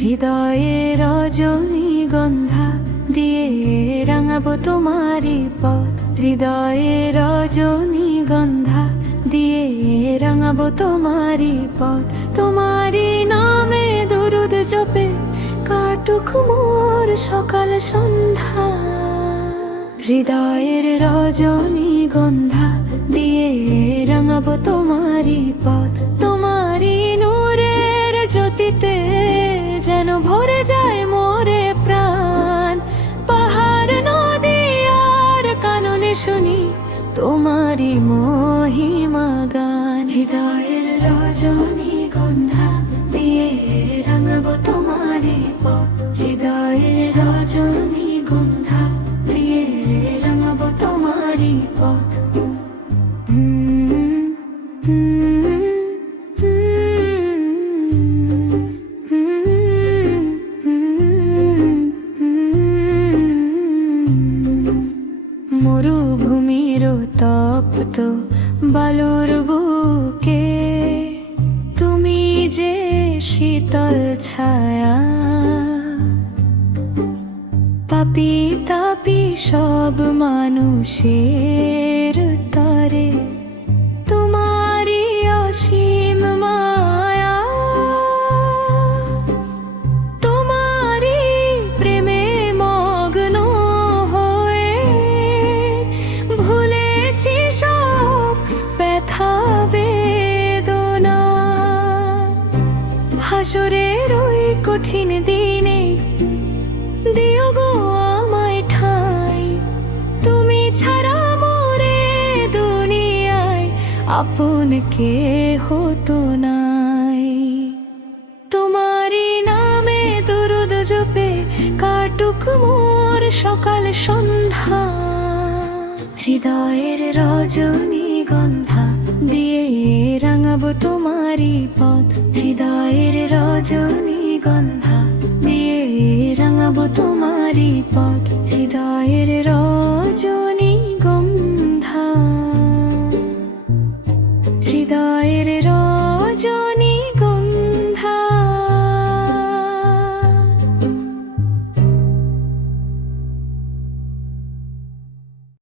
হৃদয়ে রজনীগন্ধা দিয়ে রাঙাবো তোমারি পথ, হৃদয়ে রজনীগন্ধা দিয়ে রাঙাবো তোমারি পথ। তোমারি নামে দরুদ জপে কাটুক মোর সকাল সন্ধ্যা। হৃদয়ের রজনীগন্ধা দিয়ে রাঙাবো তোমারি পথ। তোমারি নূরের জ্যোতিতে যেন ভরে যায় মোরে প্রাণ। পাহাড় নদী আর কাননে শুনি তোমারি মহিমা গান। হৃদয়ের রজনীগন্ধা দিয়ে রাঙাবো তোমারি পথ, হৃদয়ের রজনীগন্ধা দিয়ে রাঙাবো তোমারি পথ। মরুভূমির তপ্ত বালুর বুকে তুমি যে শীতল ছায়া। পাপী তাপী সব মানুষের তরে তোমারি অসীম মায়া। তোমারি প্রেমে মগ্ন হয়ে ভুলেছি সব ব্যথা বেদনা। হাসরের ওই কঠিন দিনে দিও গো আমায় ঠাঁই। তুমি ছাড়া মোরে দুনিয়ায় আপন কেহ তো নাই। তোমারি নামে দরুদ জপে কাটুক মোর সকাল সন্ধ্যা। হৃদয়ের রজনীগন্ধা দিয়ে রাঙাবো তোমারি পথ, হৃদয়ের রজনীগন্ধা দিয়ে রাঙাবো তোমারি পথ, হৃদয়ের রজনীগন্ধা।